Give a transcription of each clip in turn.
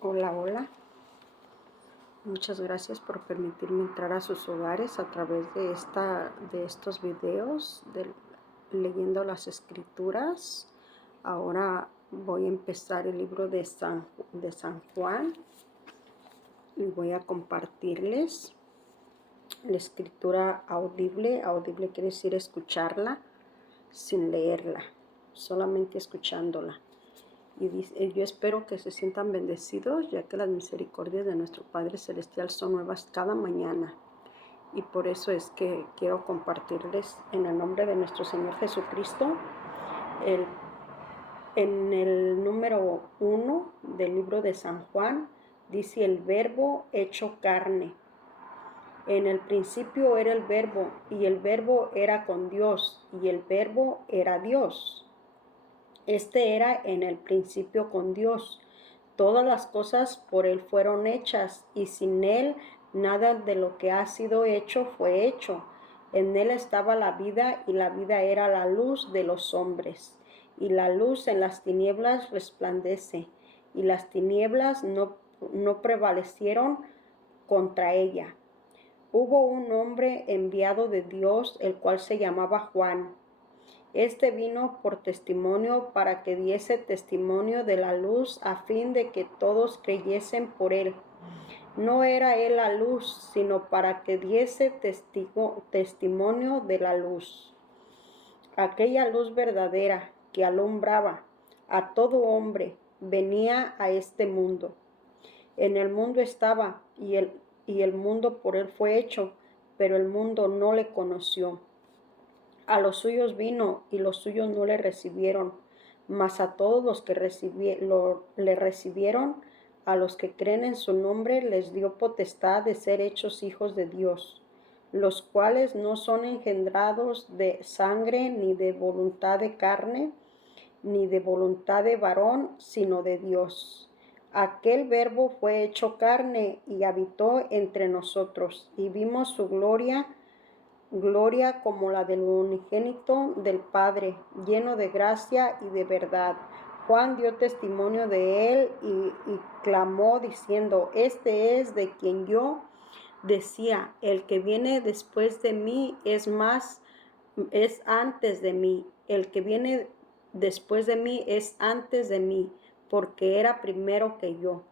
Hola, hola. Muchas gracias por permitirme entrar a sus hogares a través de estos videos leyendo las escrituras. Ahora voy a empezar el libro de San Juan y voy a compartirles la escritura audible. Audible quiere decir escucharla sin leerla, solamente escuchándola. Y yo espero que se sientan bendecidos, ya que las misericordias de nuestro Padre Celestial son nuevas cada mañana. Y por eso es que quiero compartirles en el nombre de nuestro Señor Jesucristo. En el número 1 del libro de San Juan dice: el verbo hecho carne. En el principio era el verbo, y el verbo era con Dios, y el verbo era Dios. Este era en el principio con Dios. Todas las cosas por Él fueron hechas, y sin Él nada de lo que ha sido hecho fue hecho. En Él estaba la vida, y la vida era la luz de los hombres. Y la luz en las tinieblas resplandece, y las tinieblas no prevalecieron contra ella. Hubo un hombre enviado de Dios, el cual se llamaba Juan. Este vino por testimonio para que diese testimonio de la luz, a fin de que todos creyesen por él. No era él la luz, sino para que diese testimonio de la luz. Aquella luz verdadera que alumbraba a todo hombre venía a este mundo. En el mundo estaba, y el mundo por él fue hecho, pero el mundo no le conoció. A los suyos vino, y los suyos no le recibieron. Mas a todos los que le recibieron, a los que creen en su nombre, les dio potestad de ser hechos hijos de Dios, los cuales no son engendrados de sangre, ni de voluntad de carne, ni de voluntad de varón, sino de Dios. Aquel Verbo fue hecho carne y habitó entre nosotros, y vimos su gloria como la del unigénito del Padre, lleno de gracia y de verdad. Juan dio testimonio de él y clamó diciendo: este es de quien yo decía, el que viene después de mí es antes de mí. El que viene después de mí es antes de mí, porque era primero que yo.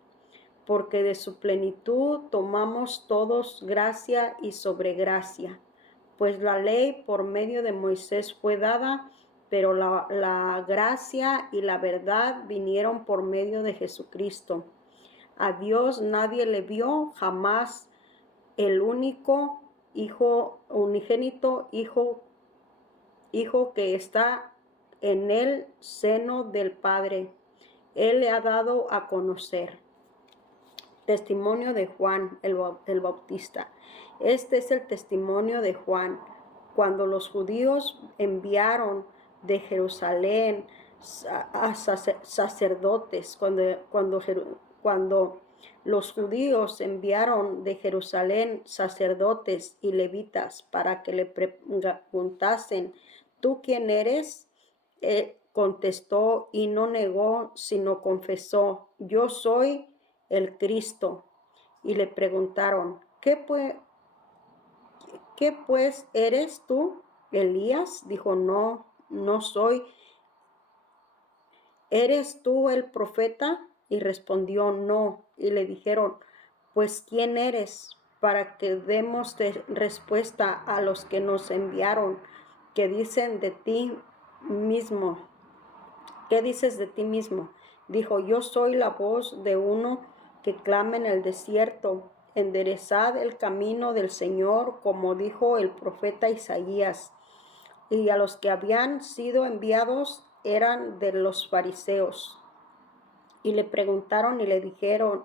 Porque de su plenitud tomamos todos gracia y sobre gracia. Pues la ley por medio de Moisés fue dada, pero la gracia y la verdad vinieron por medio de Jesucristo. A Dios nadie le vio jamás. El único Hijo, unigénito Hijo que está en el seno del Padre, Él le ha dado a conocer. Testimonio de Juan el Bautista. Este es el testimonio de Juan. Cuando los judíos enviaron de Jerusalén a sacerdotes, cuando los judíos enviaron de Jerusalén sacerdotes y levitas para que le preguntasen: ¿tú quién eres? Contestó y no negó, sino confesó: yo soy el Cristo. Y le preguntaron: ¿qué pues eres tú, Elías? Dijo: no, no soy. ¿Eres tú el profeta? Y respondió: no. Y le dijeron: pues ¿quién eres? Para que demos respuesta a los que nos enviaron. ¿Qué dicen de ti mismo? ¿Qué dices de ti mismo? Dijo: yo soy la voz de uno que clama en el desierto: enderezad el camino del Señor, como dijo el profeta Isaías. Y a los que habían sido enviados eran de los fariseos. Y le preguntaron y le dijeron: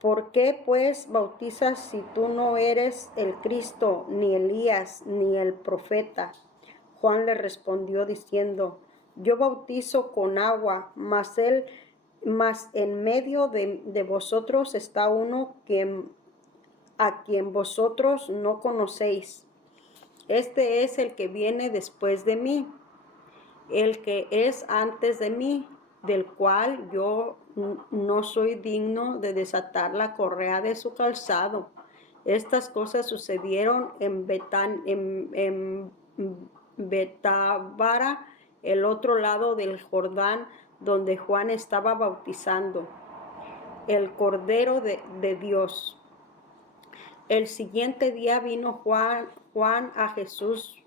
¿por qué pues bautizas si tú no eres el Cristo, ni Elías, ni el profeta? Juan le respondió diciendo: yo bautizo con agua, mas en medio de vosotros está uno a quien vosotros no conocéis. Este es el que viene después de mí, el que es antes de mí, del cual yo no soy digno de desatar la correa de su calzado. Estas cosas sucedieron en Betábara, el otro lado del Jordán, donde Juan estaba bautizando, el Cordero de Dios. El siguiente día vino Juan a Jesús,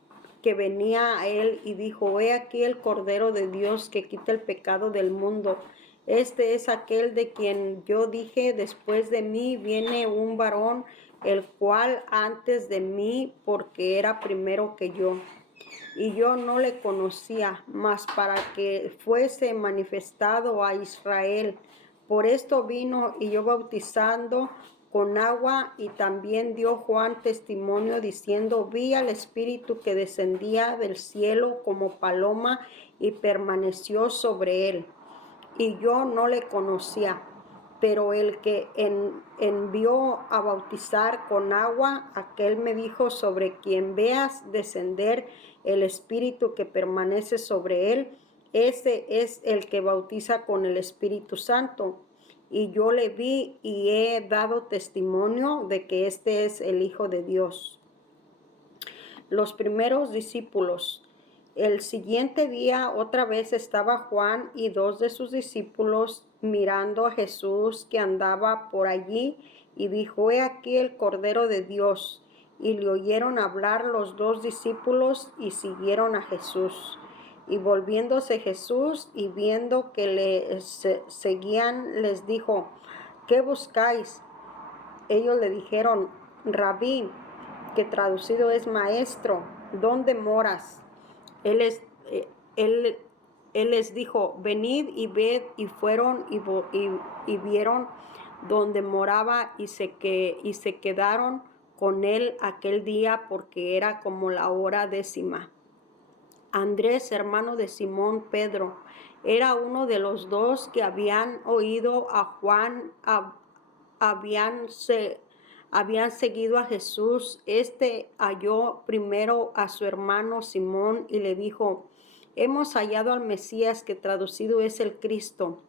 que venía a él, y dijo: He aquí el Cordero de Dios que quita el pecado del mundo. Este es aquel de quien yo dije: después de mí viene un varón, el cual antes de mí, porque era primero que yo. Y yo no le conocía, mas para que fuese manifestado a Israel. Por esto vino, y yo bautizando con agua, y también dio Juan testimonio diciendo: vi al Espíritu que descendía del cielo como paloma y permaneció sobre él. Y yo no le conocía. Pero el que envió a bautizar con agua, aquel me dijo: sobre quien veas descender el Espíritu que permanece sobre él, ese es el que bautiza con el Espíritu Santo. Y yo le vi y he dado testimonio de que este es el Hijo de Dios. Los primeros discípulos. El siguiente día otra vez estaba Juan y dos de sus discípulos mirando a Jesús que andaba por allí, y dijo: He aquí el Cordero de Dios. Y le oyeron hablar los dos discípulos y siguieron a Jesús. Y volviéndose Jesús y viendo que le seguían, les dijo: ¿Qué buscáis? Ellos le dijeron: Rabí, que traducido es maestro, ¿dónde moras? Él les dijo: venid y ved. Y fueron y vieron donde moraba, y se quedaron con él aquel día, porque era como la hora 10. Andrés, hermano de Simón Pedro, era uno de los dos que habían oído a Juan, habían seguido a Jesús. Este halló primero a su hermano Simón y le dijo: hemos hallado al Mesías, que traducido es el Cristo.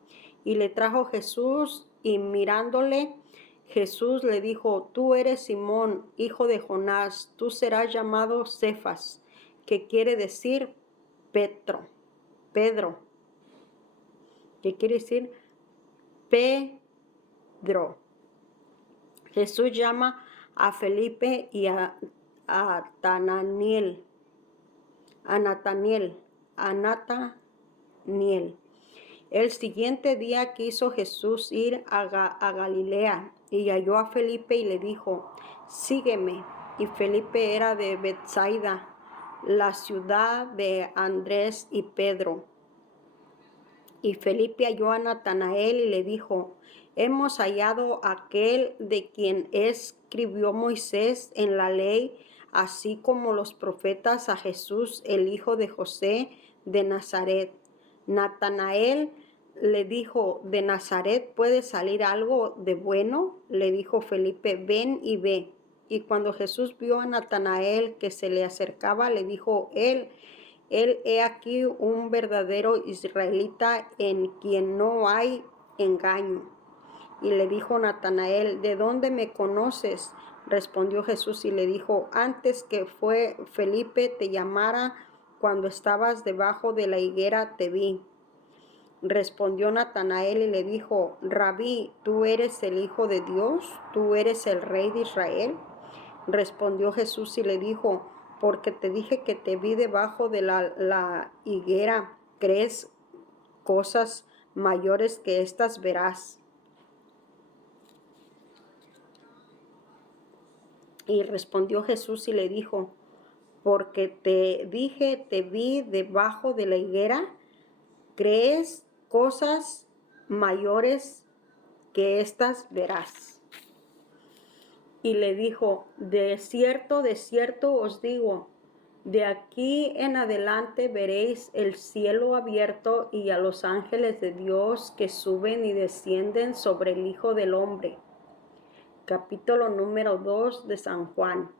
Y le trajo Jesús, y mirándole, Jesús le dijo: tú eres Simón, hijo de Jonás, tú serás llamado Cefas, que quiere decir Pedro, que quiere decir Pedro. Jesús llama a Felipe y a Nataniel. El siguiente día quiso Jesús ir a Galilea, y halló a Felipe y le dijo: sígueme. Y Felipe era de Betsaida, la ciudad de Andrés y Pedro. Y Felipe halló a Natanael y le dijo: hemos hallado a aquel de quien escribió Moisés en la ley, así como los profetas, a Jesús, el hijo de José de Nazaret. Natanael le dijo: ¿de Nazaret puede salir algo de bueno? Le dijo Felipe: ven y ve. Y cuando Jesús vio a Natanael que se le acercaba, le dijo él: he aquí un verdadero israelita, en quien no hay engaño. Y le dijo Natanael: ¿de dónde me conoces? Respondió Jesús y le dijo: antes que Felipe te llamara, cuando estabas debajo de la higuera, te vi. Respondió Natanael y le dijo: Rabí, ¿tú eres el Hijo de Dios? ¿Tú eres el Rey de Israel? Respondió Jesús y le dijo: porque te dije que te vi debajo de la higuera, ¿crees? Cosas mayores que estas verás. Y respondió Jesús y le dijo: porque te dije, te vi debajo de la higuera, ¿crees? Cosas mayores que estas verás. Y le dijo: de cierto os digo, de aquí en adelante veréis el cielo abierto y a los ángeles de Dios que suben y descienden sobre el Hijo del Hombre. Capítulo número 2 de San Juan.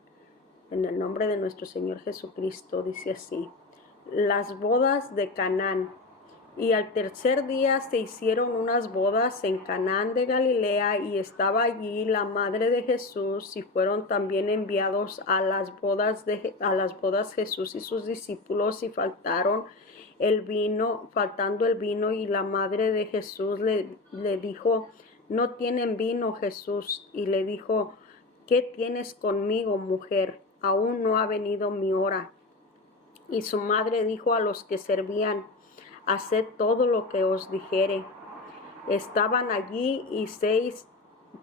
En el nombre de nuestro Señor Jesucristo, dice así: las bodas de Canaán. Y al tercer día se hicieron unas bodas en Canaán de Galilea, y estaba allí la madre de Jesús, y fueron también enviados a las bodas Jesús y sus discípulos, y faltando el vino, y la madre de Jesús le dijo: no tienen vino. Jesús y le dijo: ¿qué tienes conmigo, mujer? Aún no ha venido mi hora. Y su madre dijo a los que servían: haced todo lo que os dijere. Estaban allí 6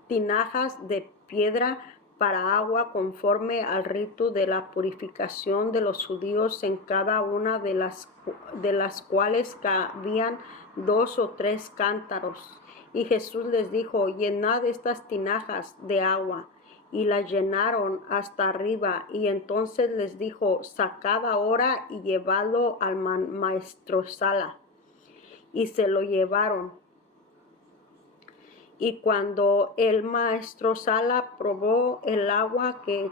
tinajas de piedra para agua, conforme al rito de la purificación de los judíos, en cada una de las cuales cabían 2 o 3 cántaros. Y Jesús les dijo: llenad estas tinajas de agua. Y las llenaron hasta arriba. Y entonces les dijo: sacad ahora y llevadlo al maestresala. Y se lo llevaron. Y cuando el maestresala probó el agua que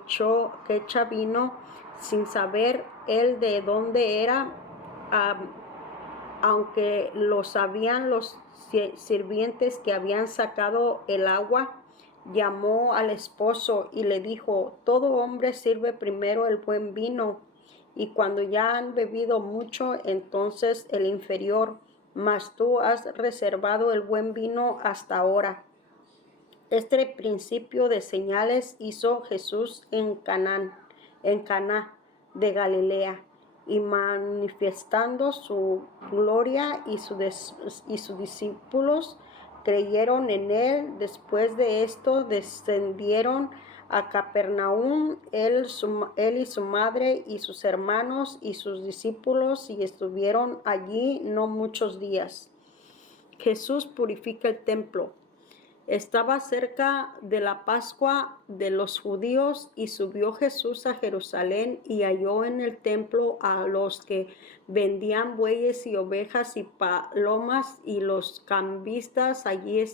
hecha vino, sin saber él de dónde era, aunque lo sabían los sirvientes que habían sacado el agua, llamó al esposo y le dijo: todo hombre sirve primero el buen vino, y cuando ya han bebido mucho, entonces el inferior, mas tú has reservado el buen vino hasta ahora. Este principio de señales hizo Jesús en Caná de Galilea, y manifestando su gloria, y sus discípulos creyeron en él. Después de esto descendieron a Capernaum, él y su madre y sus hermanos y sus discípulos, y estuvieron allí no muchos días. Jesús purifica el templo. Estaba cerca de la Pascua de los judíos, y subió Jesús a Jerusalén, y halló en el templo a los que vendían bueyes y ovejas y palomas, y los cambistas allí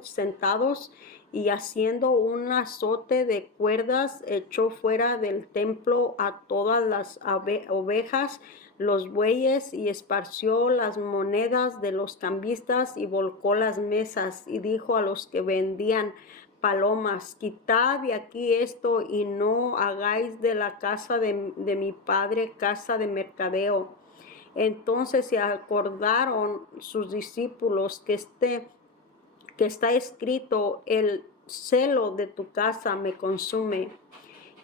sentados, y haciendo un azote de cuerdas echó fuera del templo a todas las ovejas, los bueyes, y esparció las monedas de los cambistas, y volcó las mesas, y dijo a los que vendían palomas: quitad de aquí esto, y no hagáis de la casa de mi padre casa de mercadeo. Entonces se acordaron sus discípulos que está escrito: el celo de tu casa me consume.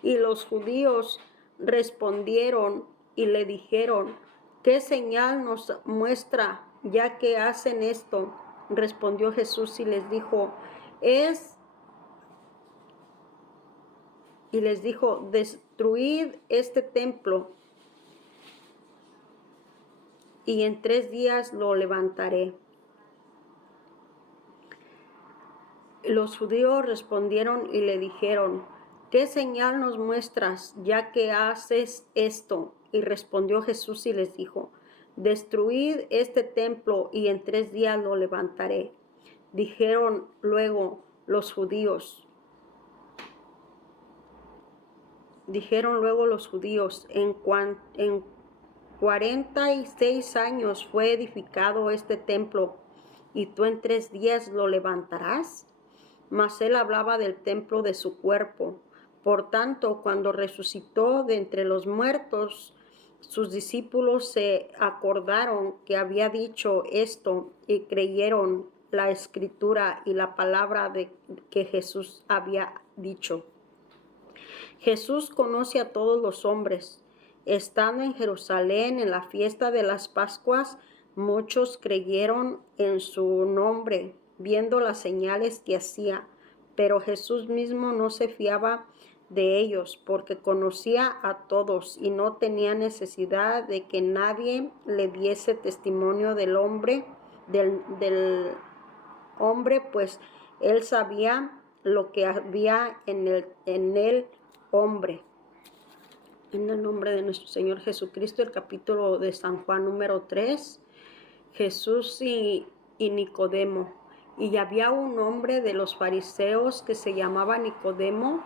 Y los judíos respondieron y le dijeron: ¿qué señal nos muestra, ya que hacen esto? Respondió Jesús y les dijo: destruid este templo, y en 3 días lo levantaré. Los judíos respondieron y le dijeron: ¿qué señal nos muestras, ya que haces esto? Y respondió Jesús y les dijo: destruid este templo, y en 3 días lo levantaré. Dijeron luego los judíos: en 46 años fue edificado este templo, ¿y tú en 3 días lo levantarás? Mas él hablaba del templo de su cuerpo. Por tanto, cuando resucitó de entre los muertos, sus discípulos se acordaron que había dicho esto, y creyeron la escritura y la palabra que Jesús había dicho. Jesús conoce a todos los hombres. Estando en Jerusalén en la fiesta de las Pascuas, muchos creyeron en su nombre, viendo las señales que hacía. Pero Jesús mismo no se fiaba de ellos, porque conocía a todos y no tenía necesidad de que nadie le diese testimonio del hombre, pues él sabía lo que había en el hombre. En el nombre de nuestro Señor Jesucristo, el capítulo de San Juan número 3, Jesús y Nicodemo. Y había un hombre de los fariseos que se llamaba Nicodemo,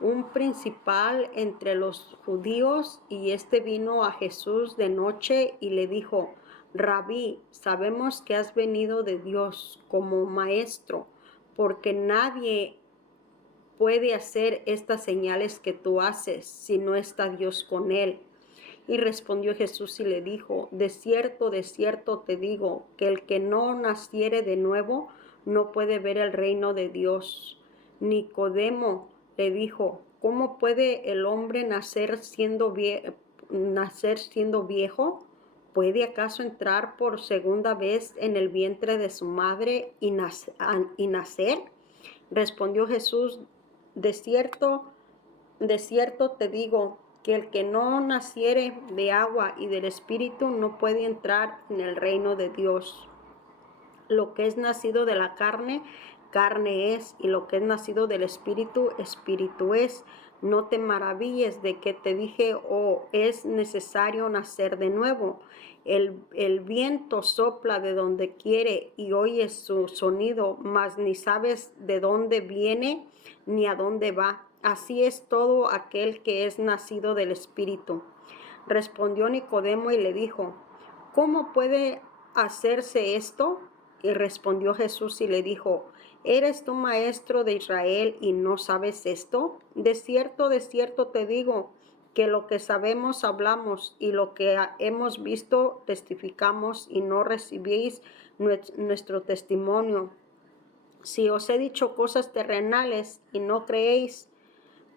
un principal entre los judíos, y este vino a Jesús de noche y le dijo: Rabí, sabemos que has venido de Dios como maestro, porque nadie puede hacer estas señales que tú haces si no está Dios con él. Y respondió Jesús y le dijo, de cierto te digo, que el que no naciere de nuevo no puede ver el reino de Dios. Nicodemo le dijo, ¿cómo puede el hombre nacer siendo viejo? ¿Puede acaso entrar por segunda vez en el vientre de su madre y nacer? Respondió Jesús, de cierto te digo, que el que no naciere de agua y del Espíritu no puede entrar en el reino de Dios. Lo que es nacido de la carne, carne es, y lo que es nacido del Espíritu, Espíritu es. No te maravilles de que te dije, es necesario nacer de nuevo. El viento sopla de donde quiere y oyes su sonido, mas ni sabes de dónde viene ni a dónde va. Así es todo aquel que es nacido del Espíritu. Respondió Nicodemo y le dijo, ¿cómo puede hacerse esto? Y respondió Jesús y le dijo, ¿eres tú maestro de Israel y no sabes esto? De cierto te digo, que lo que sabemos hablamos y lo que hemos visto testificamos y no recibís nuestro testimonio. Si os he dicho cosas terrenales y no creéis,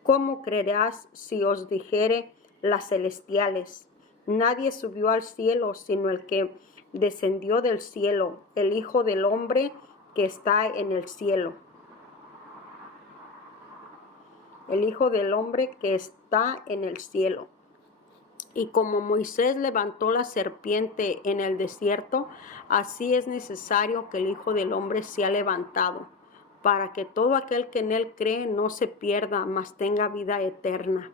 ¿cómo creerás si os dijere las celestiales? Nadie subió al cielo sino el que descendió del cielo, el Hijo del Hombre que está en el cielo. El Hijo del Hombre que está en el cielo. Y como Moisés levantó la serpiente en el desierto, así es necesario que el Hijo del Hombre sea levantado, para que todo aquel que en él cree no se pierda, mas tenga vida eterna.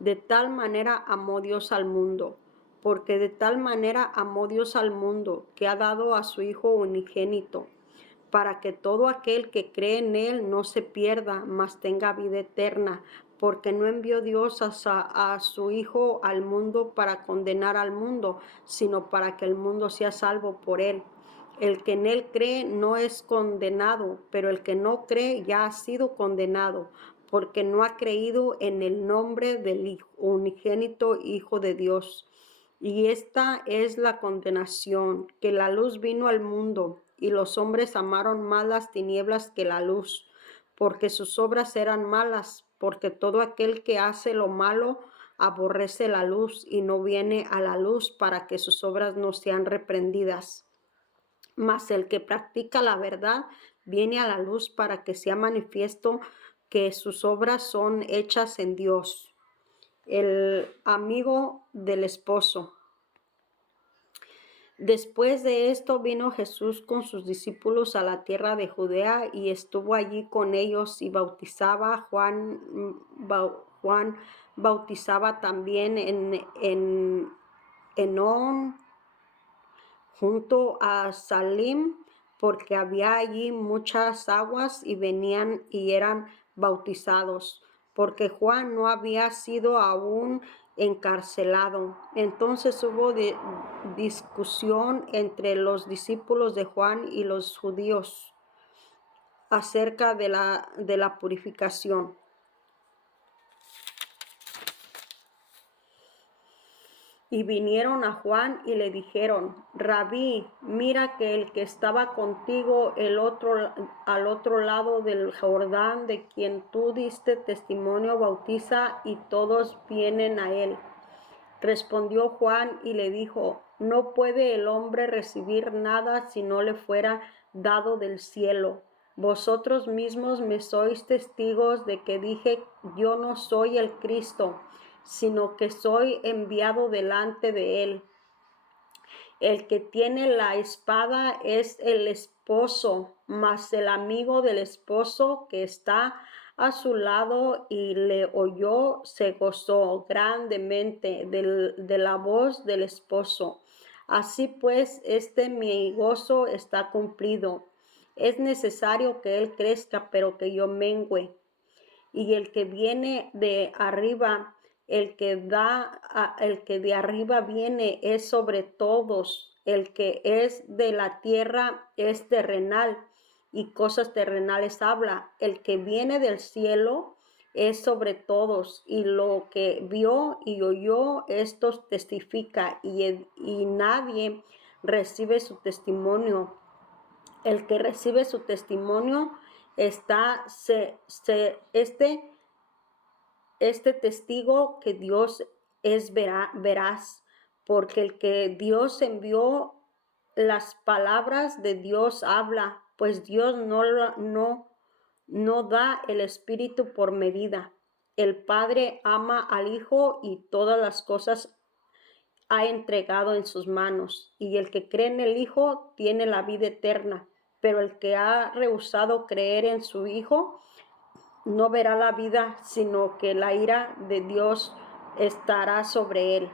De tal manera amó Dios al mundo, porque de tal manera amó Dios al mundo, que ha dado a su Hijo unigénito, para que todo aquel que cree en él no se pierda, mas tenga vida eterna, porque no envió Dios a su Hijo al mundo para condenar al mundo, sino para que el mundo sea salvo por él. El que en él cree no es condenado, pero el que no cree ya ha sido condenado, porque no ha creído en el nombre del unigénito Hijo de Dios. Y esta es la condenación, que la luz vino al mundo, y los hombres amaron más las tinieblas que la luz, porque sus obras eran malas, porque todo aquel que hace lo malo aborrece la luz y no viene a la luz para que sus obras no sean reprendidas. Mas el que practica la verdad viene a la luz para que sea manifiesto que sus obras son hechas en Dios. El amigo del esposo. Después de esto vino Jesús con sus discípulos a la tierra de Judea y estuvo allí con ellos y bautizaba. Juan bautizaba también en Enón, junto a Salim, porque había allí muchas aguas y venían y eran bautizados, porque Juan no había sido aún encarcelado. Entonces hubo discusión entre los discípulos de Juan y los judíos acerca de la purificación. Y vinieron a Juan y le dijeron, Rabí, mira que el que estaba contigo al otro lado del Jordán, de quien tú diste testimonio, bautiza, y todos vienen a él. Respondió Juan y le dijo, no puede el hombre recibir nada si no le fuera dado del cielo. Vosotros mismos me sois testigos de que dije, yo no soy el Cristo, sino que soy enviado delante de él. El que tiene la espada es el esposo, mas el amigo del esposo que está a su lado y le oyó se gozó grandemente de la voz del esposo. Así pues, mi gozo está cumplido. Es necesario que él crezca, pero que yo mengüe. Y el que viene de arriba, el que de arriba viene, es sobre todos. El que es de la tierra es terrenal y cosas terrenales habla. El que viene del cielo es sobre todos, y lo que vio y oyó, esto testifica, y nadie recibe su testimonio. El que recibe su testimonio está, este testigo que Dios es veraz, porque el que Dios envió, las palabras de Dios habla, pues Dios no da el Espíritu por medida. El Padre ama al Hijo y todas las cosas ha entregado en sus manos, y el que cree en el Hijo tiene la vida eterna, pero el que ha rehusado creer en su Hijo no verá la vida, sino que la ira de Dios estará sobre él.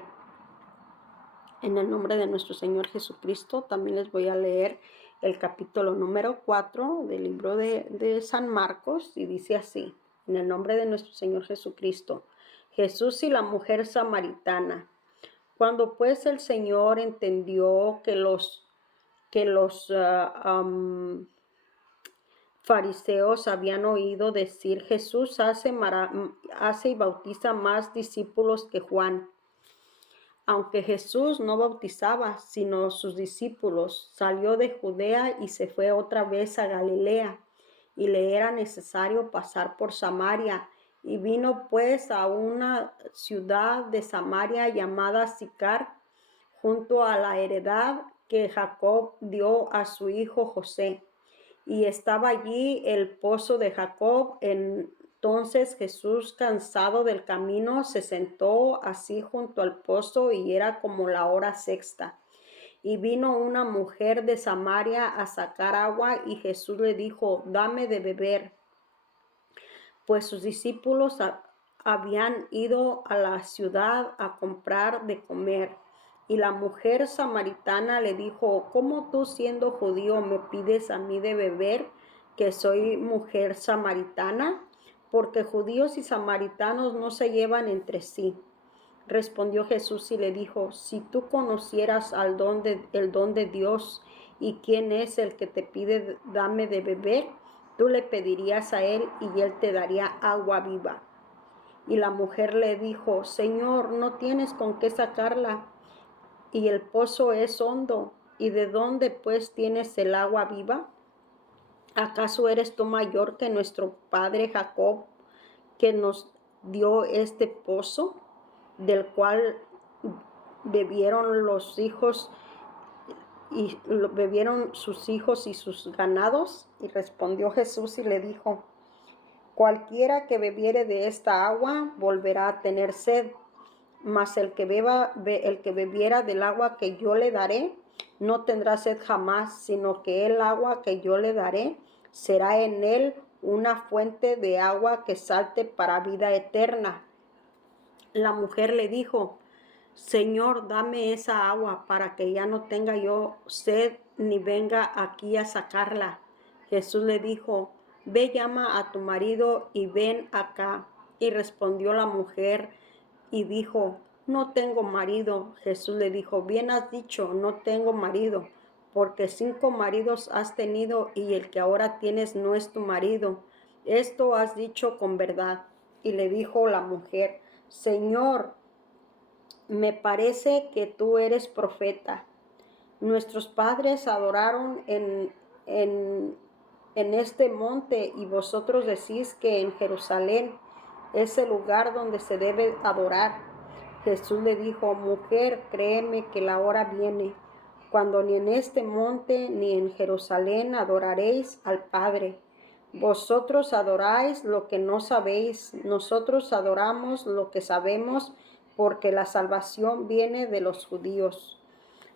En el nombre de nuestro Señor Jesucristo, también les voy a leer el capítulo número 4 del libro de San Marcos, y dice así: en el nombre de nuestro Señor Jesucristo. Jesús y la mujer samaritana. Cuando pues el Señor entendió que los fariseos habían oído decir: Jesús hace y bautiza más discípulos que Juan. Aunque Jesús no bautizaba, sino sus discípulos, salió de Judea y se fue otra vez a Galilea, y le era necesario pasar por Samaria. Y vino pues a una ciudad de Samaria llamada Sicar, junto a la heredad que Jacob dio a su hijo José. Y estaba allí el pozo de Jacob. Entonces Jesús, cansado del camino, se sentó así junto al pozo, y era como la hora sexta. Y vino una mujer de Samaria a sacar agua, y Jesús le dijo: dame de beber, pues sus discípulos habían ido a la ciudad a comprar de comer. Y la mujer samaritana le dijo: ¿cómo tú, siendo judío, me pides a mí de beber, que soy mujer samaritana? Porque judíos y samaritanos no se llevan entre sí. Respondió Jesús y le dijo: si tú conocieras el don de Dios, y quién es el que te pide dame de beber, tú le pedirías a él, y él te daría agua viva. Y la mujer le dijo: Señor, no tienes con qué sacarla, y el pozo es hondo. ¿Y de dónde pues tienes el agua viva? ¿Acaso eres tú mayor que nuestro padre Jacob, que nos dio este pozo, del cual bebieron bebieron sus hijos y sus ganados? Y respondió Jesús y le dijo: cualquiera que bebiere de esta agua volverá a tener sed, mas el que bebiera del agua que yo le daré no tendrá sed jamás, sino que el agua que yo le daré será en él una fuente de agua que salte para vida eterna. La mujer le dijo: Señor, dame esa agua para que ya no tenga yo sed ni venga aquí a sacarla. Jesús le dijo: ve, llama a tu marido y ven acá. Y respondió la mujer y dijo: no tengo marido. Jesús le dijo: bien has dicho, no tengo marido, porque 5 maridos has tenido, y el que ahora tienes no es tu marido. Esto has dicho con verdad. Y le dijo la mujer: Señor, me parece que tú eres profeta. Nuestros padres adoraron en este monte, y vosotros decís que en Jerusalén es el lugar donde se debe adorar. Jesús le dijo: mujer, créeme que la hora viene, cuando ni en este monte ni en Jerusalén adoraréis al Padre. Vosotros adoráis lo que no sabéis, nosotros adoramos lo que sabemos, porque la salvación viene de los judíos.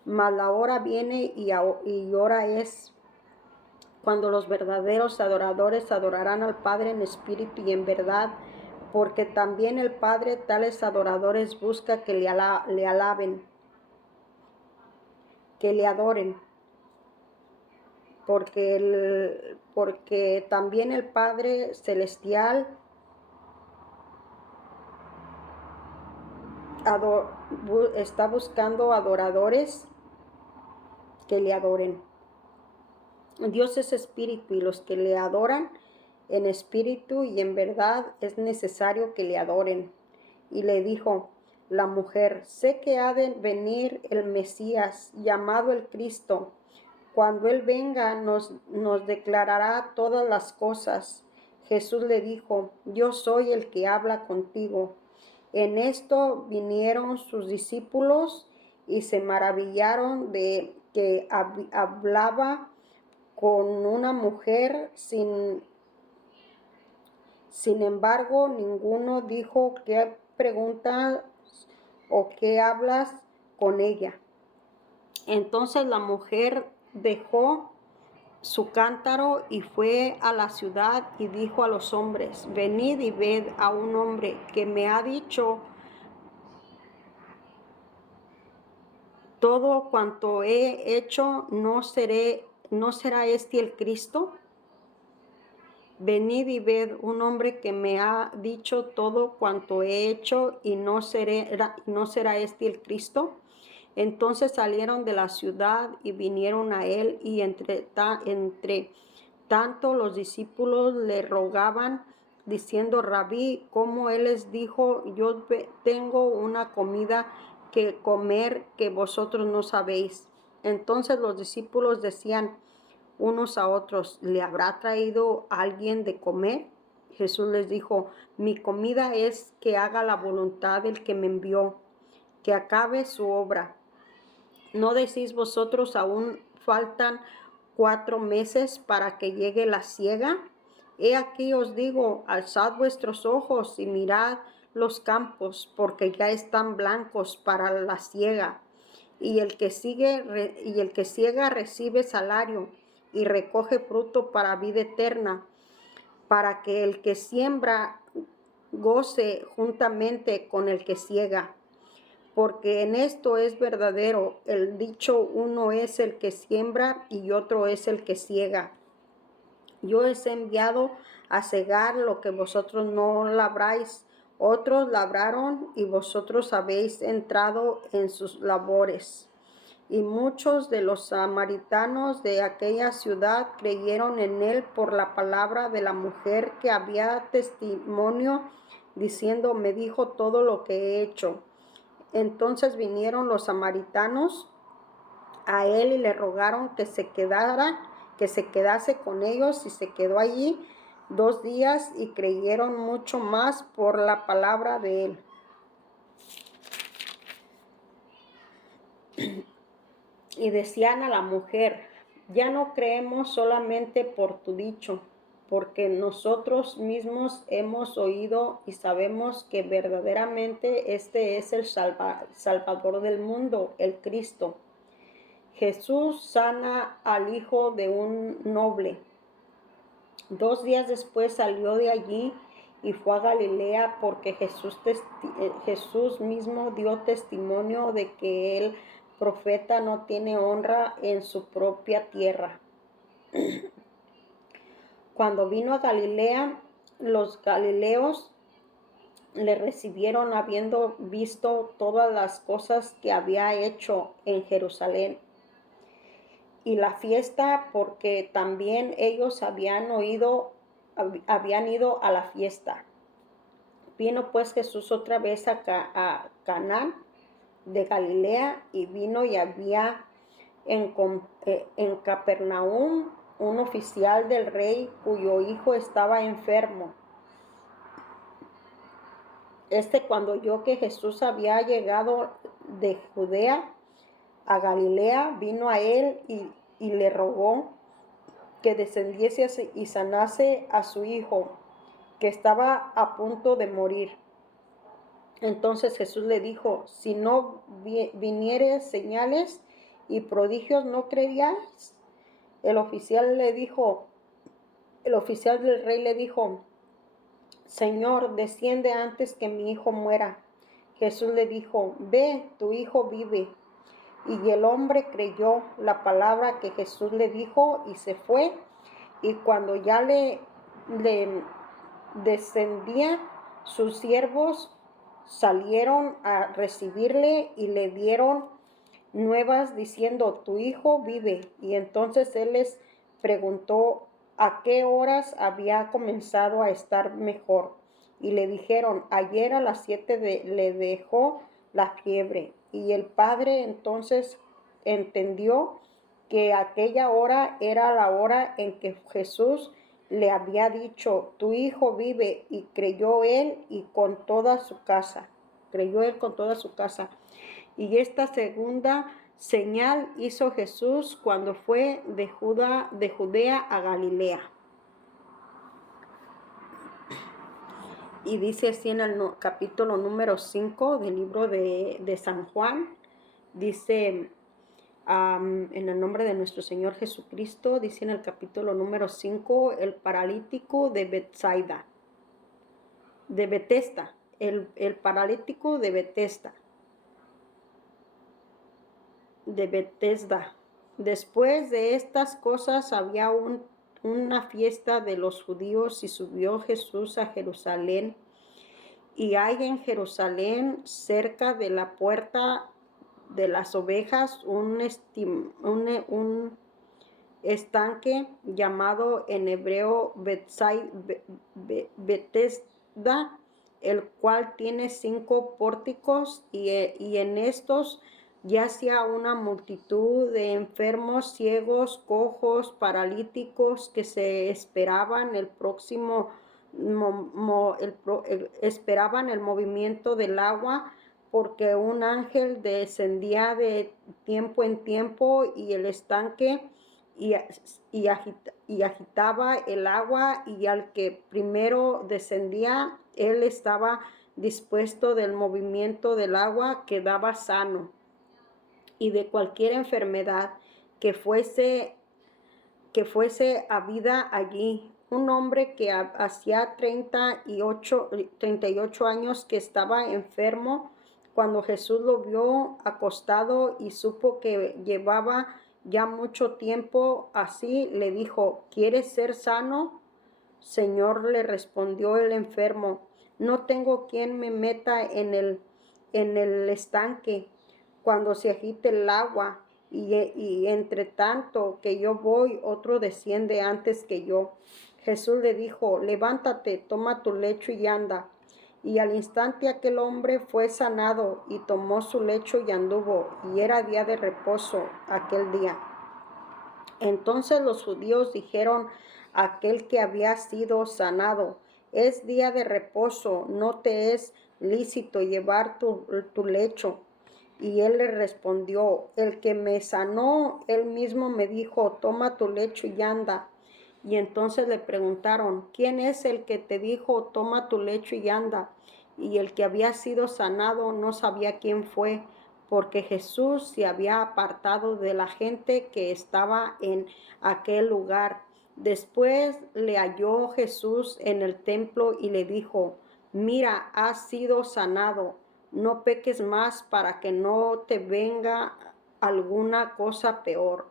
Mas la hora viene y ahora es, cuando los verdaderos adoradores adorarán al Padre en espíritu y en verdad, porque también el Padre tales adoradores busca que le alaben, que le adoren. Porque también el Padre Celestial está buscando adoradores que le adoren. Dios es espíritu y los que le adoran en espíritu y en verdad es necesario que le adoren. Y le dijo la mujer, sé que ha de venir el Mesías, llamado el Cristo. Cuando Él venga nos declarará todas las cosas. Jesús le dijo, yo soy el que habla contigo. En esto vinieron sus discípulos y se maravillaron de que hablaba con una mujer. Sin embargo, ninguno dijo qué preguntas o qué hablas con ella. Entonces la mujer dejó su cántaro y fue a la ciudad y dijo a los hombres, venid y ved a un hombre que me ha dicho todo cuanto he hecho. ¿No será este el Cristo? Venid y ved un hombre que me ha dicho todo cuanto he hecho, y no será este el Cristo. Entonces salieron de la ciudad y vinieron a él, y entre tanto los discípulos le rogaban, diciendo, Rabí, como él les dijo, yo tengo una comida que comer que vosotros no sabéis. Entonces los discípulos decían unos a otros, ¿le habrá traído alguien de comer? Jesús les dijo, mi comida es que haga la voluntad del que me envió, que acabe su obra. ¿No decís vosotros, aún faltan 4 meses para que llegue la siega? He aquí os digo, alzad vuestros ojos y mirad los campos, porque ya están blancos para la siega. Y el que siega recibe salario y recoge fruto para vida eterna, para que el que siembra goce juntamente con el que siega. Porque en esto es verdadero el dicho, uno es el que siembra y otro es el que siega. Yo os he enviado a segar lo que vosotros no labráis. Otros labraron y vosotros habéis entrado en sus labores. Y muchos de los samaritanos de aquella ciudad creyeron en él por la palabra de la mujer que había testimonio, diciendo, me dijo todo lo que he hecho. Entonces vinieron los samaritanos a él y le rogaron que se quedase con ellos, y se quedó allí 2 días, y creyeron mucho más por la palabra de él. Y decían a la mujer, ya no creemos solamente por tu dicho, porque nosotros mismos hemos oído y sabemos que verdaderamente este es el Salvador del mundo, el Cristo. Jesús sana al hijo de un noble. 2 días después salió de allí y fue a Galilea, porque Jesús mismo dio testimonio de que el profeta no tiene honra en su propia tierra. Cuando vino a Galilea, los galileos le recibieron habiendo visto todas las cosas que había hecho en Jerusalén. Y la fiesta, porque también ellos habían ido a la fiesta. Vino pues Jesús otra vez a Caná de Galilea, y vino y había en Capernaum un oficial del rey cuyo hijo estaba enfermo. Cuando oyó que Jesús había llegado de Judea a Galilea, vino a él y le rogó que descendiese y sanase a su hijo, que estaba a punto de morir. Entonces Jesús le dijo, si no vinieres señales y prodigios, ¿no creeríais? El oficial del rey le dijo, Señor, desciende antes que mi hijo muera. Jesús le dijo, ve, tu hijo vive. Y el hombre creyó la palabra que Jesús le dijo y se fue. Y cuando ya le descendía, sus siervos salieron a recibirle y le dieron nuevas diciendo, tu hijo vive. Y entonces él les preguntó a qué horas había comenzado a estar mejor. Y le dijeron, ayer a las 7 le dejó la fiebre. Y el padre entonces entendió que aquella hora era la hora en que Jesús le había dicho, tu hijo vive, y creyó él y con toda su casa. Creyó él con toda su casa. Y esta segunda señal hizo Jesús cuando fue de Judea a Galilea. Y dice así en el capítulo número 5 del libro de San Juan, dice en el nombre de nuestro Señor Jesucristo, dice en el capítulo número 5, el paralítico de Betesda, el paralítico de Betesda. Después de estas cosas había una fiesta de los judíos y subió Jesús a Jerusalén. Y hay en Jerusalén, cerca de la puerta de las ovejas, un estanque llamado en hebreo Betesda, el cual tiene 5 pórticos, y en estos yacía una multitud de enfermos, ciegos, cojos, paralíticos, que se esperaban esperaban el movimiento del agua, porque un ángel descendía de tiempo en tiempo y el estanque y agitaba el agua, y al que primero descendía, él estaba dispuesto del movimiento del agua, quedaba sano, y de cualquier enfermedad que fuese habida allí. Un hombre que hacía 38 años que estaba enfermo, cuando Jesús lo vio acostado y supo que llevaba ya mucho tiempo así, le dijo, ¿quieres ser sano? Señor, le respondió el enfermo, no tengo quien me meta en el estanque cuando se agite el agua, y entre tanto que yo voy, otro desciende antes que yo. Jesús le dijo, levántate, toma tu lecho y anda. Y al instante aquel hombre fue sanado y tomó su lecho y anduvo, y era día de reposo aquel día. Entonces los judíos dijeron a aquel que había sido sanado, es día de reposo, no te es lícito llevar tu lecho. Y él le respondió, el que me sanó, él mismo me dijo, toma tu lecho y anda. Y entonces le preguntaron, ¿quién es el que te dijo, toma tu lecho y anda? Y el que había sido sanado no sabía quién fue, porque Jesús se había apartado de la gente que estaba en aquel lugar. Después le halló Jesús en el templo y le dijo, mira, has sido sanado, no peques más para que no te venga alguna cosa peor.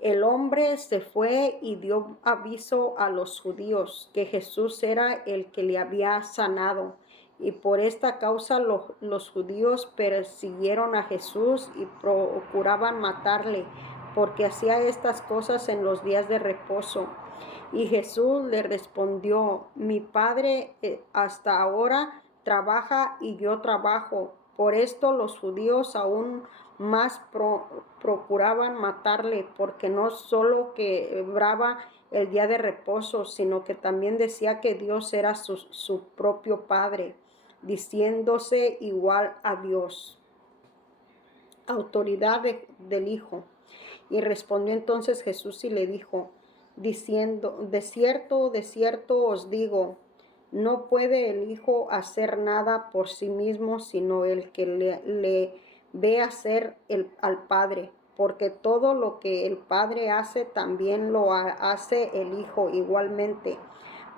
El hombre se fue y dio aviso a los judíos que Jesús era el que le había sanado. Y por esta causa los judíos persiguieron a Jesús y procuraban matarle, porque hacía estas cosas en los días de reposo. Y Jesús le respondió, mi Padre hasta ahora trabaja y yo trabajo. Por esto los judíos aún más procuraban matarle, porque no solo quebraba el día de reposo, sino que también decía que Dios era su propio Padre, diciéndose igual a Dios. Autoridad del Hijo. Y respondió entonces Jesús y le dijo, diciendo, de cierto os digo, no puede el Hijo hacer nada por sí mismo, sino el que le ve hacer al Padre, porque todo lo que el Padre hace, también lo hace el Hijo igualmente,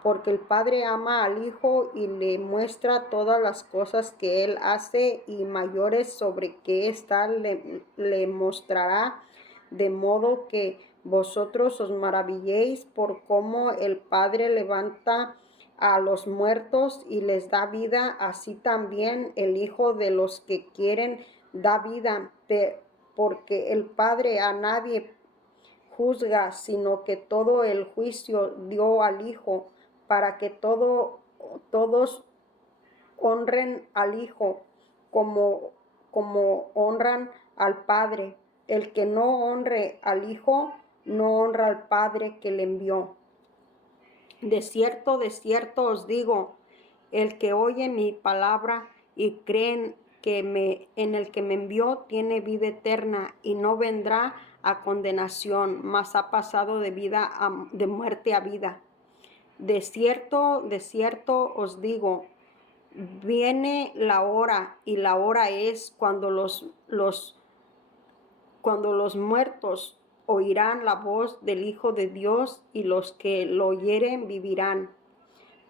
porque el Padre ama al Hijo y le muestra todas las cosas que Él hace, y mayores sobre que ésta le mostrará, de modo que vosotros os maravilléis por cómo el Padre levanta a los muertos y les da vida, así también el Hijo de los que quieren da vida, porque el Padre a nadie juzga, sino que todo el juicio dio al Hijo, para que todos honren al Hijo como honran al Padre. El que no honre al Hijo, no honra al Padre que le envió. De cierto os digo, el que oye mi palabra y cree en el que me envió, tiene vida eterna y no vendrá a condenación, mas ha pasado de muerte a vida. De cierto os digo, viene la hora, y la hora es cuando los muertos oirán la voz del Hijo de Dios, y los que lo oyeren vivirán.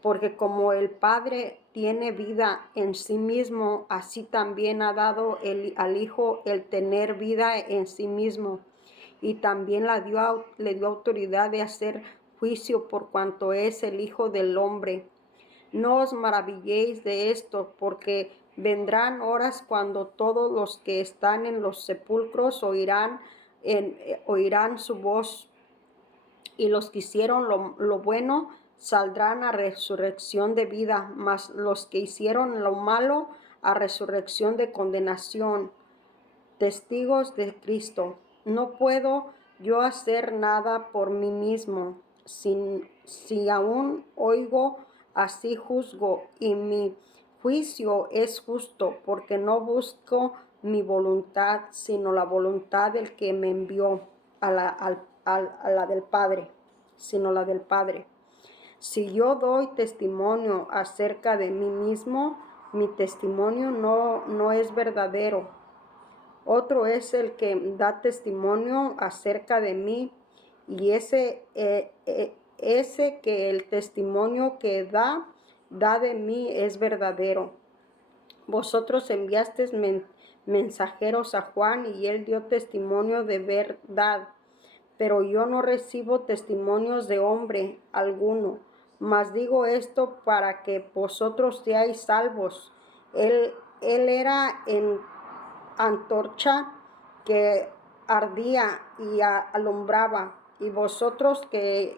Porque como el Padre tiene vida en sí mismo, así también ha dado al Hijo el tener vida en sí mismo. Y también le dio autoridad de hacer juicio por cuanto es el Hijo del Hombre. No os maravilléis de esto, porque vendrán horas cuando todos los que están en los sepulcros oirán su voz, y los que hicieron lo bueno saldrán a resurrección de vida, mas los que hicieron lo malo a resurrección de condenación. Testigos de Cristo. No puedo yo hacer nada por mí mismo. Si aún oigo, así juzgo, y mi juicio es justo, porque no busco mi voluntad, sino la voluntad del que me envió, a la del Padre, sino la del Padre. Si yo doy testimonio acerca de mí mismo, mi testimonio no es verdadero. Otro es el que da testimonio acerca de mí, y ese que el testimonio que da de mí es verdadero. Vosotros enviasteis mensajeros a Juan, y él dio testimonio de verdad, pero yo no recibo testimonios de hombre alguno, mas digo esto para que vosotros seáis salvos. Él era en antorcha que ardía y alumbraba, y vosotros que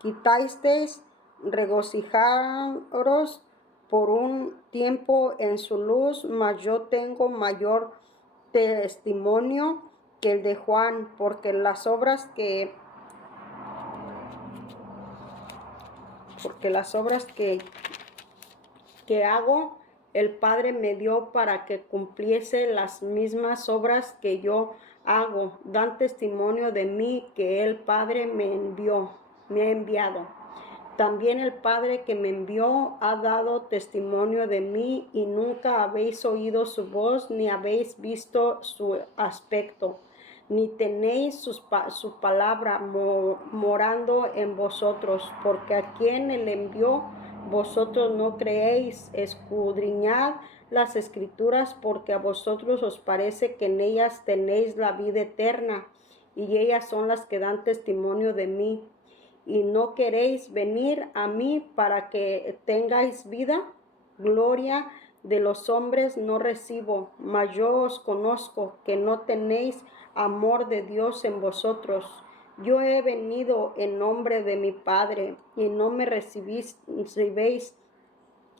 quitasteis, regocijaros por un tiempo en su luz, mas yo tengo mayor testimonio que el de Juan, porque las obras que hago, el Padre me dio para que cumpliese las mismas obras que yo hago. Dan testimonio de mí que el Padre me ha enviado. También el Padre que me envió ha dado testimonio de mí, y nunca habéis oído su voz, ni habéis visto su aspecto, ni tenéis su palabra morando en vosotros, porque a quien él envió vosotros no creéis. Escudriñad las Escrituras, porque a vosotros os parece que en ellas tenéis la vida eterna, y ellas son las que dan testimonio de mí. Y no queréis venir a mí para que tengáis vida. Gloria de los hombres no recibo, mas yo os conozco, que no tenéis amor de Dios en vosotros. Yo he venido en nombre de mi Padre, y no me recibéis.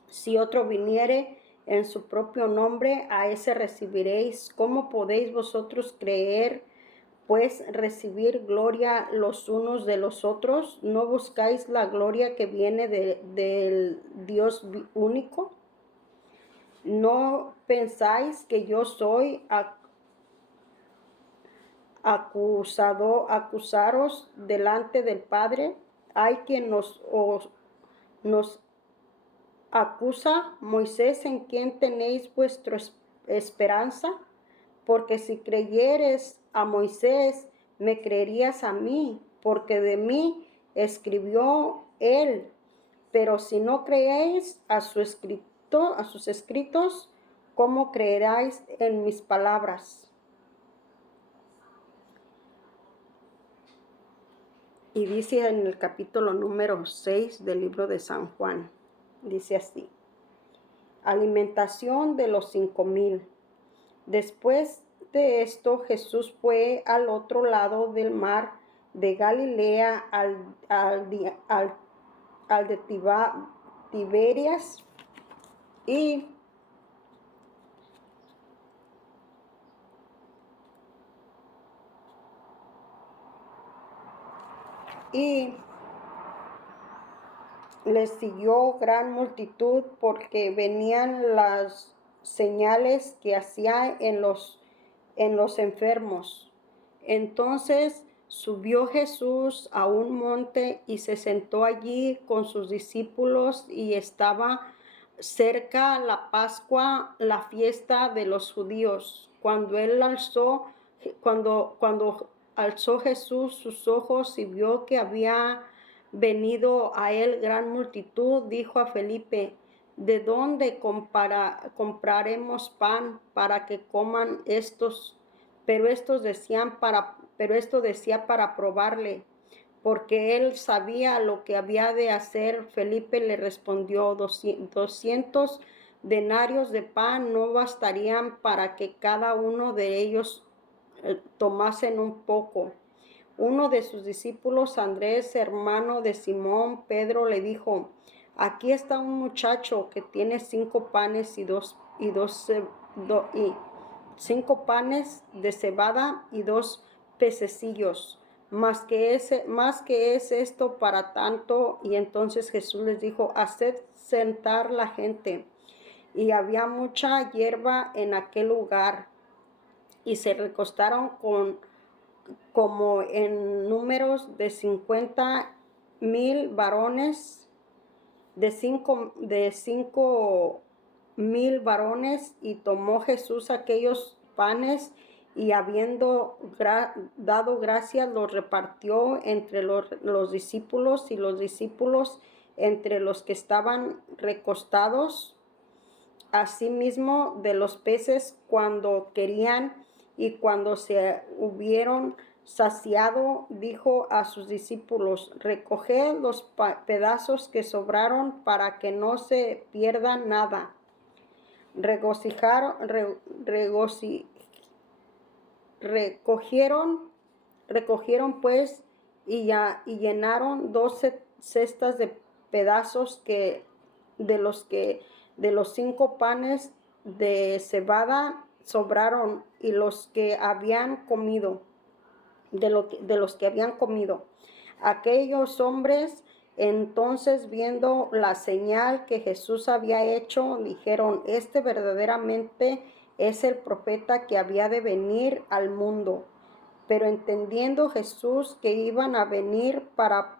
Si otro viniere en su propio nombre, a ese recibiréis. ¿Cómo podéis vosotros creer, pues recibir gloria los unos de los otros? ¿No buscáis la gloria que viene del Dios único? ¿No pensáis que yo soy acusaros delante del Padre? Hay quien nos acusa, Moisés, en quien tenéis vuestra esperanza. Porque si creyeres a Moisés, me creerías a mí, porque de mí escribió él. Pero si no creéis a sus escritos, ¿cómo creeráis en mis palabras? Y dice en el capítulo número 6 del libro de San Juan, dice así: alimentación de los 5,000. Después de esto, Jesús fue al otro lado del mar de Galilea, al de Tiberias, y les siguió gran multitud porque venían las señales que hacía en los enfermos. Entonces subió Jesús a un monte y se sentó allí con sus discípulos, y estaba cerca la Pascua, la fiesta de los judíos. Cuando alzó Jesús sus ojos y vio que había venido a él gran multitud, dijo a Felipe: ¿de dónde compraremos pan para que coman estos? Pero esto decía para probarle, porque él sabía lo que había de hacer. Felipe le respondió: 200 denarios de pan no bastarían para que cada uno de ellos tomasen un poco. Uno de sus discípulos, Andrés, hermano de Simón Pedro, le dijo: aquí está un muchacho que tiene 5 panes y 5 panes de cebada y 2 pececillos. Más que es esto para tanto. Y entonces Jesús les dijo: haced sentar la gente. Y había mucha hierba en aquel lugar, y se recostaron como en números de 50,000 varones, de 5,000 varones. Y tomó Jesús aquellos panes, y habiendo dado gracias, los repartió entre los discípulos, y los discípulos entre los que estaban recostados. Asimismo de los peces cuando querían. Y cuando se hubieron saciado, dijo a sus discípulos: recoged los pedazos que sobraron, para que no se pierda nada. Recogieron pues, y llenaron 12 cestas de pedazos de los 5 panes de cebada sobraron, y los que habían comido, de los que habían comido. Aquellos hombres entonces, viendo la señal que Jesús había hecho, dijeron: este verdaderamente es el profeta que había de venir al mundo. Pero entendiendo Jesús que iban a venir para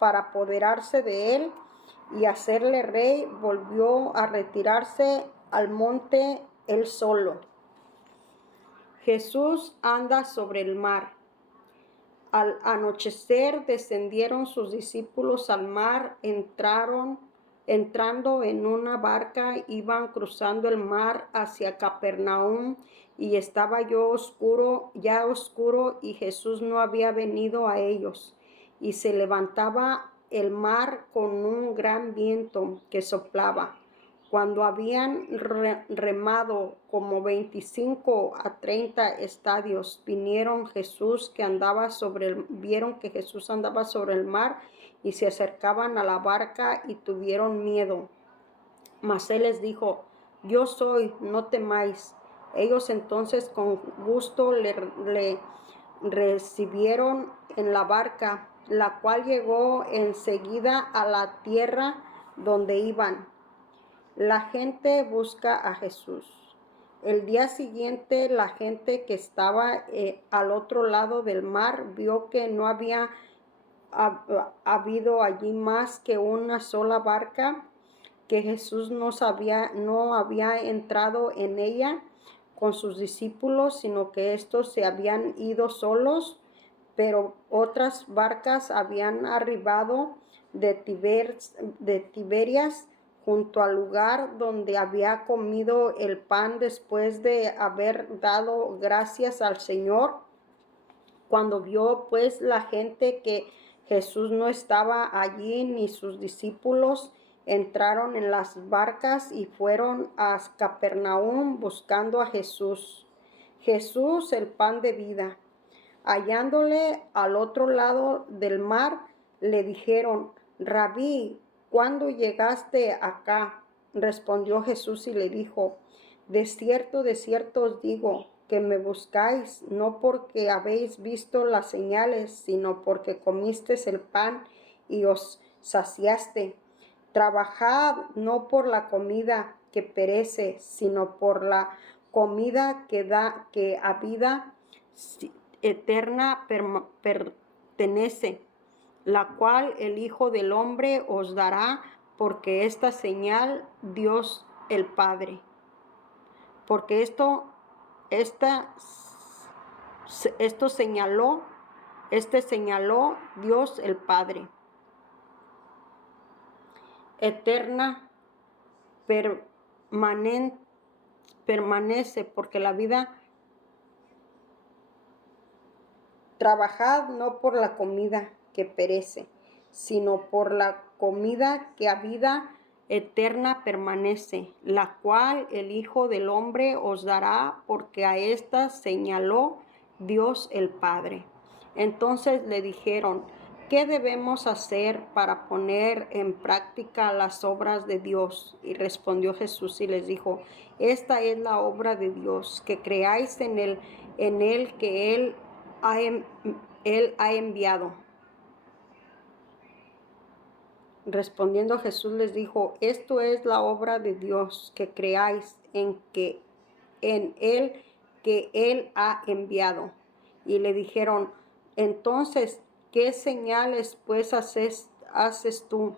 apoderarse de él y hacerle rey, volvió a retirarse al monte él solo. Jesús anda sobre el mar. Al anochecer descendieron sus discípulos al mar, entrando en una barca, iban cruzando el mar hacia Capernaum, y estaba ya oscuro, y Jesús no había venido a ellos. Y se levantaba el mar con un gran viento que soplaba. Cuando habían remado como 25 a 30 estadios, vieron que Jesús andaba sobre el mar, y se acercaban a la barca y tuvieron miedo. Mas él les dijo: yo soy, no temáis. Ellos entonces con gusto le recibieron en la barca, la cual llegó enseguida a la tierra donde iban. La gente busca a Jesús. El día siguiente, la gente que estaba al otro lado del mar vio que no había habido allí más que una sola barca, que Jesús no había entrado en ella con sus discípulos, sino que estos se habían ido solos. Pero otras barcas habían arribado de Tiberias, junto al lugar donde había comido el pan después de haber dado gracias al Señor. Cuando vio pues la gente que Jesús no estaba allí ni sus discípulos, entraron en las barcas y fueron a Capernaum buscando a Jesús. Jesús, el pan de vida. Hallándole al otro lado del mar, le dijeron: Rabí, ¿cuándo llegaste acá? Respondió Jesús y le dijo: de cierto os digo, que me buscáis, no porque habéis visto las señales, sino porque comisteis el pan y os saciaste. Trabajad no por la comida que perece, sino por la comida que a vida eterna pertenece, la cual el Hijo del Hombre os dará, porque esta señal Dios el Padre. Porque esto señaló Dios el Padre. Eterna permanece, porque la vida. Trabajad no por la comida que perece, sino por la comida que a vida eterna permanece, la cual el Hijo del Hombre os dará, porque a esta señaló Dios el Padre. Entonces le dijeron: ¿qué debemos hacer para poner en práctica las obras de Dios? Y respondió Jesús y les dijo: esta es la obra de Dios, que creáis en él que Él ha enviado. Respondiendo Jesús les dijo: esto es la obra de Dios, que creáis en Él que Él ha enviado. Y le dijeron: entonces, ¿qué señales pues haces tú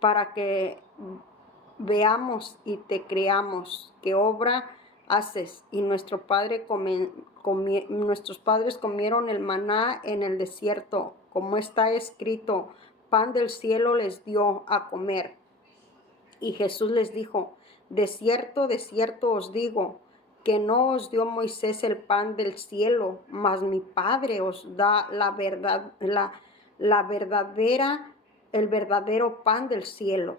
para que veamos y te creamos? ¿Qué obra haces? Y nuestros padres comieron el maná en el desierto, como está escrito: pan del cielo les dio a comer. Y Jesús les dijo: de cierto os digo, que no os dio Moisés el pan del cielo, mas mi Padre os da el verdadero pan del cielo.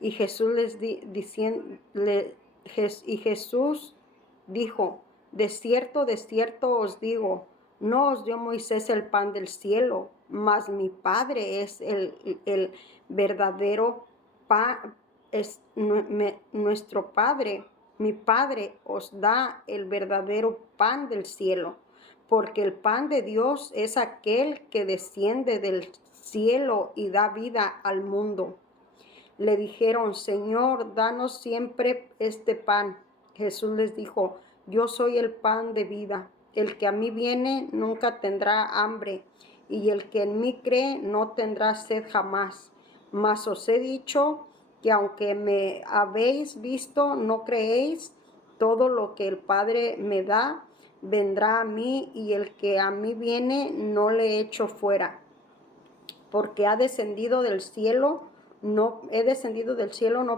Y Jesús Jesús dijo: de cierto os digo, no os dio Moisés el pan del cielo, mas mi Padre es el verdadero pan, es nuestro Padre. Mi Padre os da el verdadero pan del cielo, porque el pan de Dios es aquel que desciende del cielo y da vida al mundo. Le dijeron: Señor, danos siempre este pan. Jesús les dijo: yo soy el pan de vida. El que a mí viene nunca tendrá hambre, y el que en mí cree no tendrá sed jamás. Mas os he dicho que aunque me habéis visto, no creéis. Todo lo que el Padre me da vendrá a mí, y el que a mí viene no le echo fuera. Porque he descendido del cielo no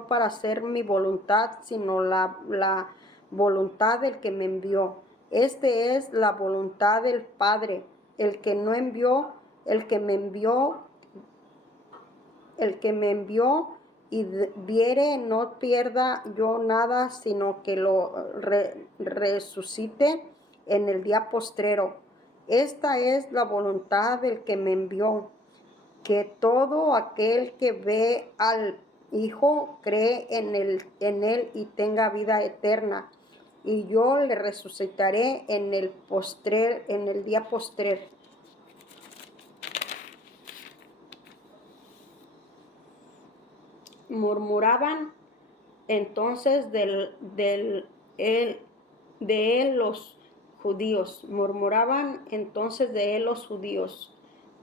para hacer mi voluntad, sino la voluntad del que me envió. Este es la voluntad del Padre, el que me envió, y viere, no pierda yo nada, sino que lo resucite en el día postrero. Esta es la voluntad del que me envió, que todo aquel que ve al Hijo cree en él y tenga vida eterna, y yo le resucitaré en el día postrer. Murmuraban entonces de él los judíos,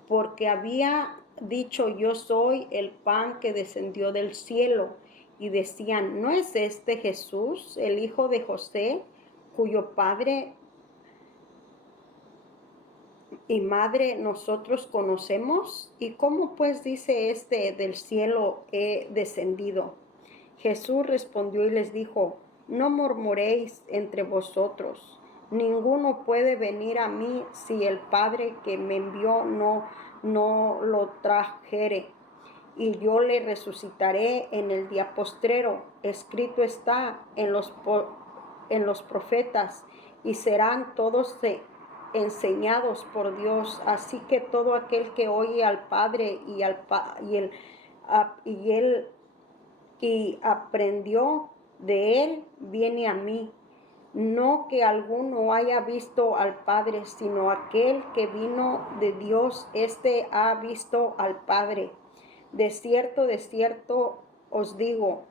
porque había dicho: yo soy el pan que descendió del cielo. Y decían: ¿no es este Jesús, el hijo de José, cuyo padre y madre nosotros conocemos? ¿Y cómo pues dice del cielo he descendido? Jesús respondió y les dijo: no murmuréis entre vosotros. Ninguno puede venir a mí si el Padre que me envió no lo trajere, y yo le resucitaré en el día postrero. Escrito está en los profetas: y serán todos enseñados por Dios. Así que todo aquel que oye al Padre y aprendió de él, viene a mí. No que alguno haya visto al Padre, sino aquel que vino de Dios, éste ha visto al Padre. De cierto os digo,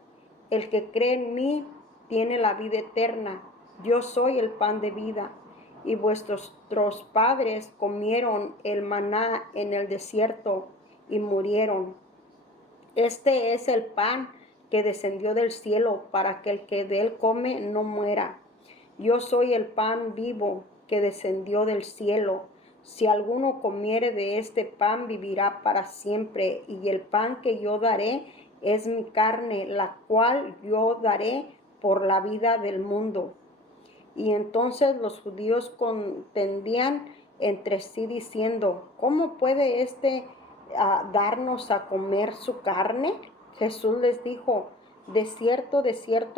el que cree en mí tiene la vida eterna. Yo soy el pan de vida. Y vuestros padres comieron el maná en el desierto y murieron. Este es el pan que descendió del cielo, para que el que de él come no muera. Yo soy el pan vivo que descendió del cielo. Si alguno comiere de este pan, vivirá para siempre. Y el pan que yo daré es mi carne, la cual yo daré por la vida del mundo. Y entonces los judíos contendían entre sí diciendo, ¿cómo puede darnos a comer su carne? Jesús les dijo, de cierto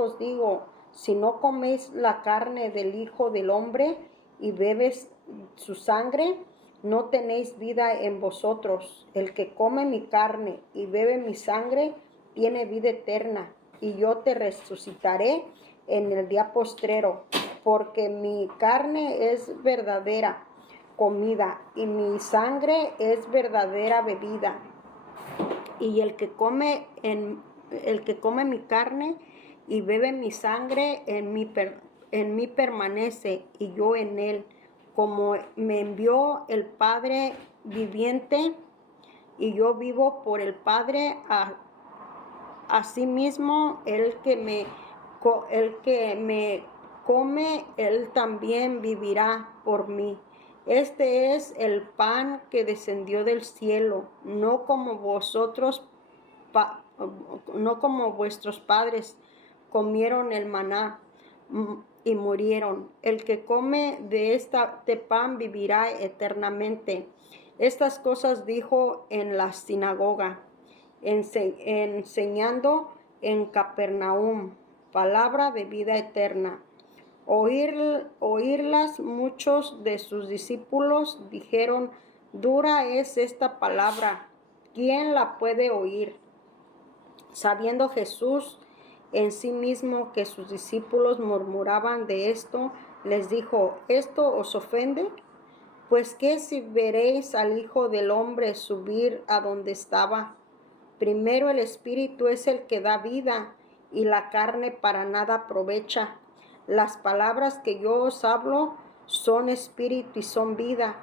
os digo, si no coméis la carne del Hijo del Hombre y bebes su sangre, no tenéis vida en vosotros. El que come mi carne y bebe mi sangre tiene vida eterna, y yo te resucitaré en el día postrero, porque mi carne es verdadera comida y mi sangre es verdadera bebida. Y el que come mi carne y bebe mi sangre, en mí permanece y yo en él. Como me envió el Padre viviente y yo vivo por el Padre, asimismo el que me come, él también vivirá por mí. Este es el pan que descendió del cielo, no como vuestros padres comieron el maná y murieron. El que come de este pan vivirá eternamente. Estas cosas dijo en la sinagoga, enseñando en Capernaum, palabra de vida eterna. Oírlas muchos de sus discípulos dijeron, dura es esta palabra, ¿quién la puede oír? Sabiendo Jesús en sí mismo que sus discípulos murmuraban de esto, les dijo, ¿esto os ofende? Pues qué si veréis al Hijo del Hombre subir a donde estaba. Primero el Espíritu es el que da vida, y la carne para nada aprovecha. Las palabras que yo os hablo son espíritu y son vida,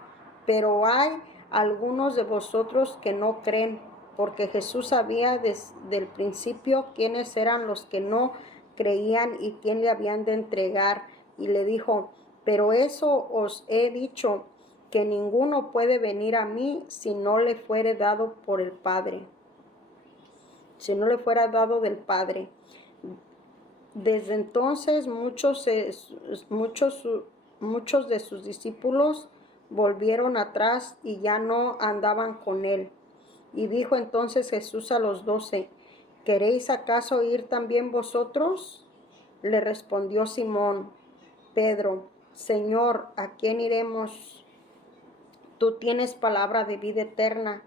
pero hay algunos de vosotros que no creen, porque Jesús sabía desde el principio quiénes eran los que no creían y quién le habían de entregar, y le dijo, pero eso os he dicho, que ninguno puede venir a mí si no le fuere dado por el Padre. Si no le fuera dado del Padre. Desde entonces muchos de sus discípulos volvieron atrás y ya no andaban con él. Y dijo entonces Jesús a los 12, ¿queréis acaso ir también vosotros? Le respondió Simón Pedro, Señor, ¿a quién iremos? Tú tienes palabra de vida eterna,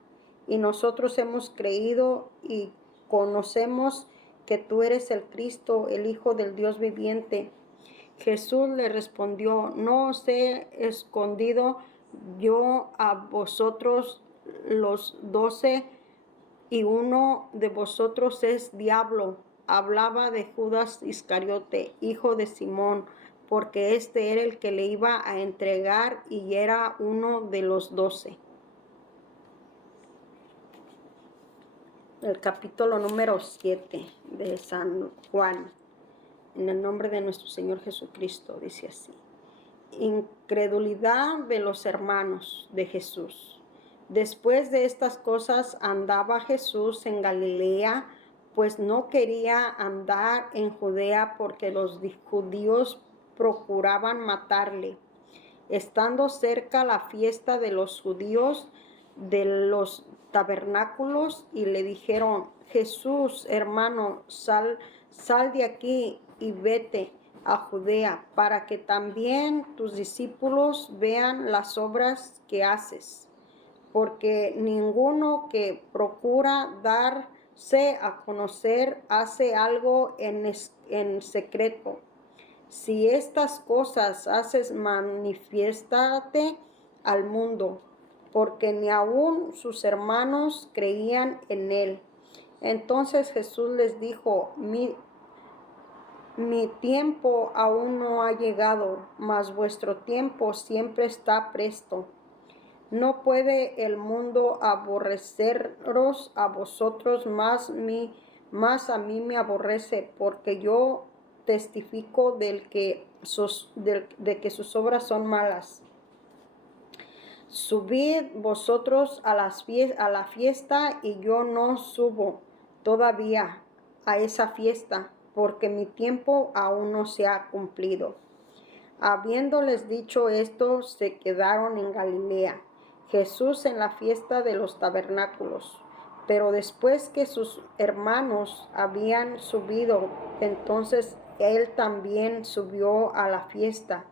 y nosotros hemos creído y conocemos que tú eres el Cristo, el Hijo del Dios viviente. Jesús le respondió, no os he escondido yo a vosotros los 12, y uno de vosotros es diablo. Hablaba de Judas Iscariote, hijo de Simón, porque este era el que le iba a entregar y era uno de los 12. El capítulo número 7 de San Juan, en el nombre de nuestro Señor Jesucristo, dice así. Incredulidad de los hermanos de Jesús. Después de estas cosas andaba Jesús en Galilea, pues no quería andar en Judea porque los judíos procuraban matarle. Estando cerca la fiesta de los judíos de los tabernáculos, y le dijeron, Jesús, hermano, sal de aquí y vete, a Judea, para que también tus discípulos vean las obras que haces. Porque ninguno que procura darse a conocer hace algo en secreto. Si estas cosas haces, manifiéstate al mundo, porque ni aun sus hermanos creían en él. Entonces Jesús les dijo: mi tiempo aún no ha llegado, mas vuestro tiempo siempre está presto. No puede el mundo aborreceros a vosotros, más a mí me aborrece, porque yo testifico de que sus obras son malas. Subid vosotros a la fiesta, y yo no subo todavía a esa fiesta, porque mi tiempo aún no se ha cumplido. Habiéndoles dicho esto, se quedaron en Galilea, Jesús en la fiesta de los tabernáculos. Pero después que sus hermanos habían subido, entonces él también subió a la fiesta,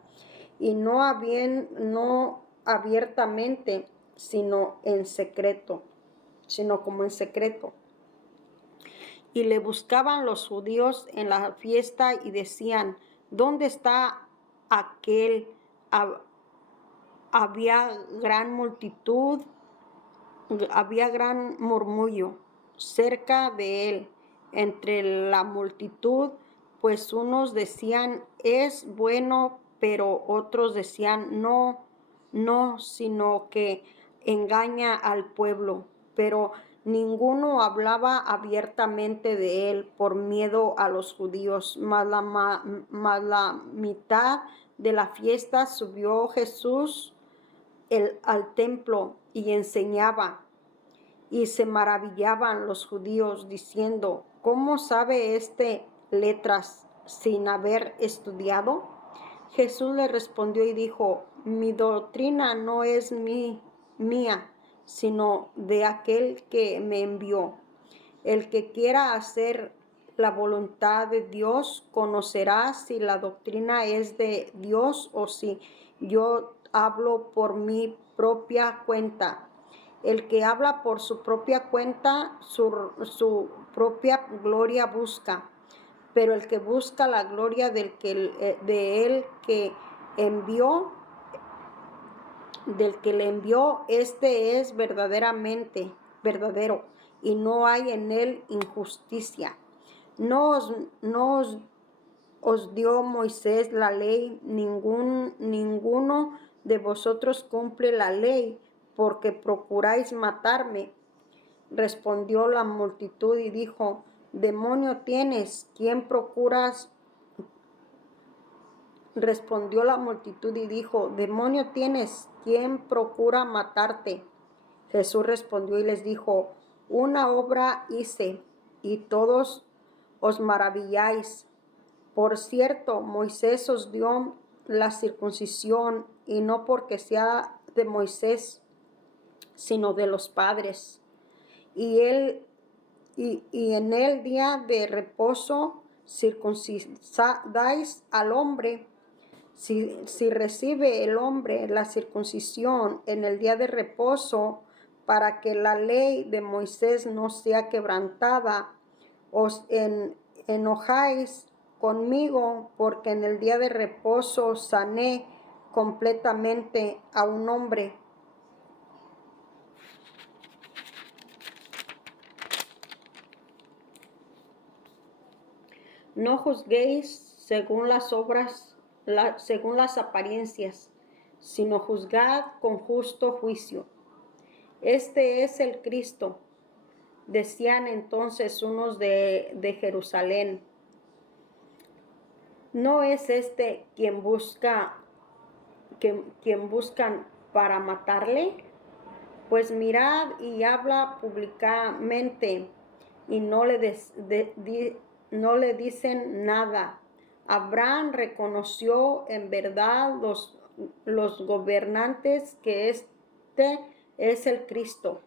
y no abiertamente, sino como en secreto. Y le buscaban los judíos en la fiesta y decían: ¿dónde está aquel? Había gran murmullo cerca de él entre la multitud, pues unos decían: es bueno, pero otros decían: no, sino que engaña al pueblo. Pero ninguno hablaba abiertamente de él por miedo a los judíos. Mas la mitad de la fiesta subió Jesús al templo y enseñaba. Y se maravillaban los judíos diciendo: ¿cómo sabe letras sin haber estudiado? Jesús le respondió y dijo: mi doctrina no es mía, sino de aquel que me envió. El que quiera hacer la voluntad de Dios conocerá si la doctrina es de Dios o si yo hablo por mi propia cuenta. El que habla por su propia cuenta, su propia gloria busca, pero el que busca la gloria de él que envió, del que le envió, este es verdaderamente verdadero, y no hay en él injusticia. No os dio Moisés la ley, ninguno de vosotros cumple la ley, porque procuráis matarme. Respondió la multitud y dijo: demonio tienes, ¿quién procuras? Respondió la multitud y dijo: demonio tienes, ¿quién procura matarte? Jesús respondió y les dijo: una obra hice, y todos os maravilláis. Por cierto, Moisés os dio la circuncisión, y no porque sea de Moisés, sino de los padres. Y en el día de reposo circuncidáis al hombre. Si recibe el hombre la circuncisión en el día de reposo, para que la ley de Moisés no sea quebrantada, os enojáis conmigo, porque en el día de reposo sané completamente a un hombre. No juzguéis según las obras, según las apariencias, sino juzgad con justo juicio. Este es el Cristo, decían entonces unos de Jerusalén. ¿No es este quien buscan para matarle? Pues mirad, y habla públicamente, y no le dicen nada. Abraham reconoció en verdad los gobernantes que este es el Cristo.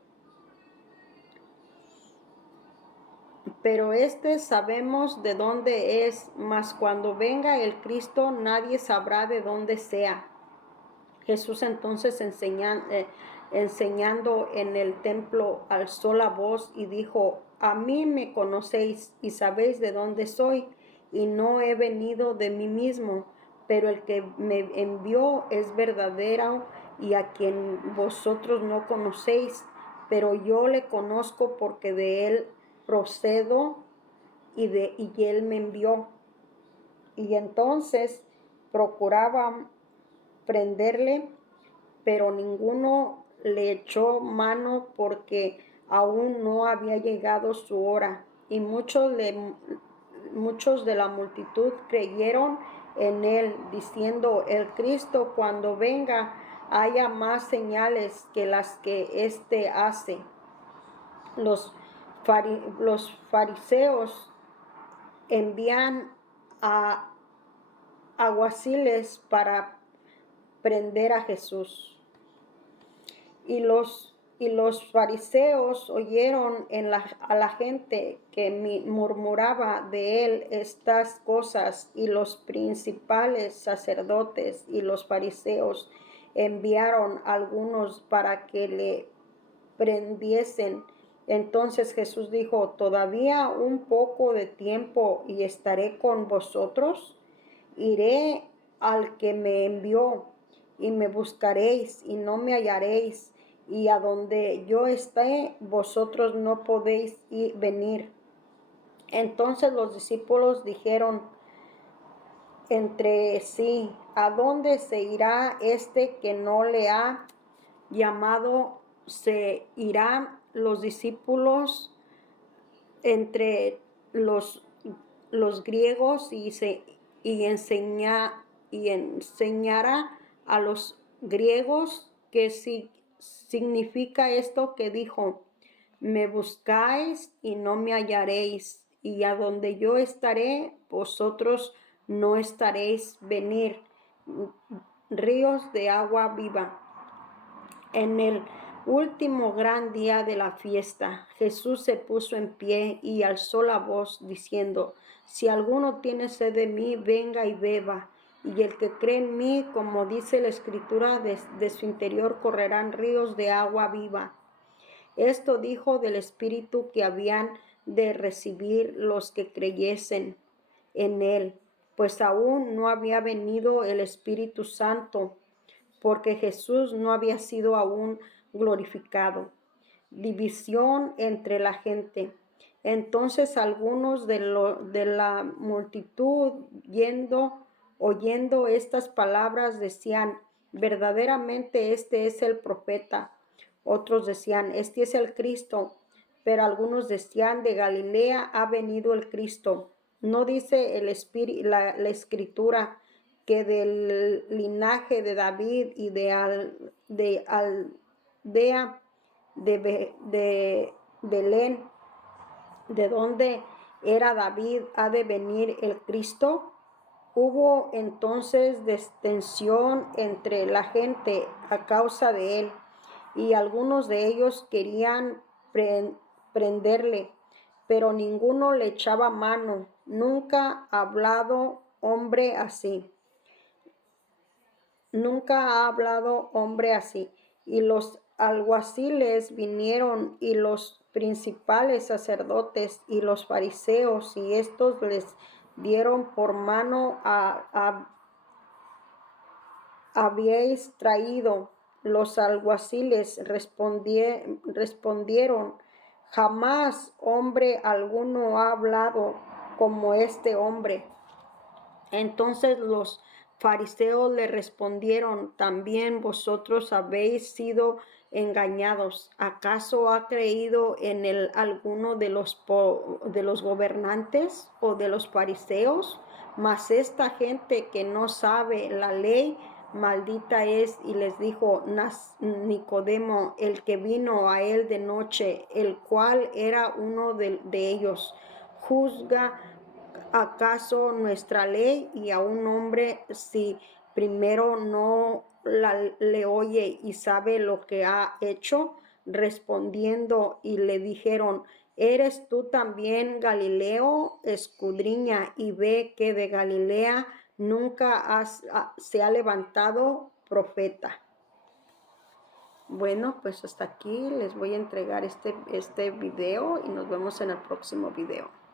pero este sabemos de dónde es, mas cuando venga el Cristo nadie sabrá de dónde sea. Jesús entonces enseñando en el templo alzó la voz y dijo: a mí me conocéis y sabéis de dónde soy, y no he venido de mí mismo, pero el que me envió es verdadero, y a quien vosotros no conocéis, pero yo le conozco, porque de él procedo y él me envió. Y entonces procuraban prenderle, pero ninguno le echó mano, porque aún no había llegado su hora. Y muchos de la multitud creyeron en él, diciendo: el Cristo, cuando venga, haya más señales que las que éste hace. Los fariseos envían a alguaciles para prender a Jesús. Y los fariseos oyeron a la gente que murmuraba de él estas cosas, y los principales sacerdotes y los fariseos enviaron a algunos para que le prendiesen. Entonces Jesús dijo: todavía un poco de tiempo y estaré con vosotros. Iré al que me envió, y me buscaréis y no me hallaréis, y a donde yo esté vosotros no podéis venir. Entonces los discípulos dijeron entre sí: ¿a dónde se irá este que no le ha llamado? Se irán los discípulos entre los griegos y enseñará a los griegos. ¿Qué significa esto que dijo: me buscáis y no me hallaréis, y a donde yo estaré vosotros no estaréis venir? Ríos de agua viva. En el último gran día de la fiesta, Jesús se puso en pie y alzó la voz diciendo: si alguno tiene sed de mí, venga y beba. Y el que cree en mí, como dice la Escritura, de su interior correrán ríos de agua viva. Esto dijo del Espíritu que habían de recibir los que creyesen en él, pues aún no había venido el Espíritu Santo, porque Jesús no había sido aún glorificado. División entre la gente. Entonces algunos de la multitud, oyendo estas palabras, decían: verdaderamente este es el profeta. Otros decían: este es el Cristo. Pero algunos decían: de Galilea ha venido el Cristo. ¿No dice la Escritura que del linaje de David y de aldea de Belén, de donde era David, ha de venir el Cristo? Hubo entonces distensión entre la gente a causa de él, y algunos de ellos querían prenderle, pero ninguno le echaba mano. Nunca ha hablado hombre así. Y los alguaciles vinieron, y los principales sacerdotes y los fariseos, y estos les dieron por mano habíais traído. Los alguaciles respondieron: jamás hombre alguno ha hablado como este hombre. Entonces los fariseos le respondieron: también vosotros habéis sido engañados. ¿Acaso ha creído en él alguno de los gobernantes o de los fariseos? Mas esta gente que no sabe la ley, maldita es. Y les dijo Nicodemo, el que vino a él de noche, el cual era uno de ellos: ¿juzga acaso nuestra ley y a un hombre si primero no le oye y sabe lo que ha hecho? respondiendo y le dijeron: ¿Eres tú también Galileo? Escudriña y ve que de Galilea nunca se ha levantado profeta. Bueno, pues hasta aquí les voy a entregar este video y nos vemos en el próximo video.